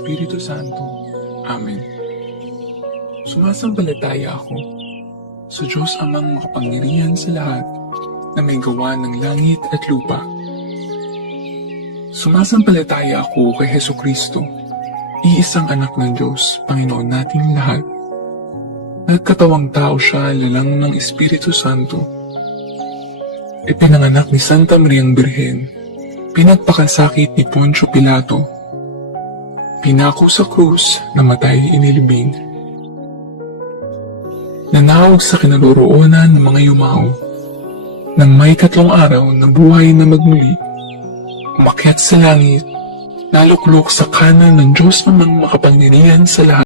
Espiritu Santo. Amen. Sumasampalataya ako sa Diyos Amang makapangyarihan sa lahat na may gawa ng langit at lupa. Sumasampalataya ako kay Hesukristo, iisang anak ng Diyos, Panginoon nating lahat. Nagkatawang tao siya lalang ng Espiritu Santo. Ipinanganak ni Santa Mariang Birhen, pinagpakasakit ni Poncio Pilato, pinako sa krus, namatay inilibing, nanawag sa kinaroroonan ng mga yumao, nang may 3 araw na buhay na magmuli, umakyat sa langit, naluklok sa kanan ng Diyos Amang makapangyarihan sa lahat.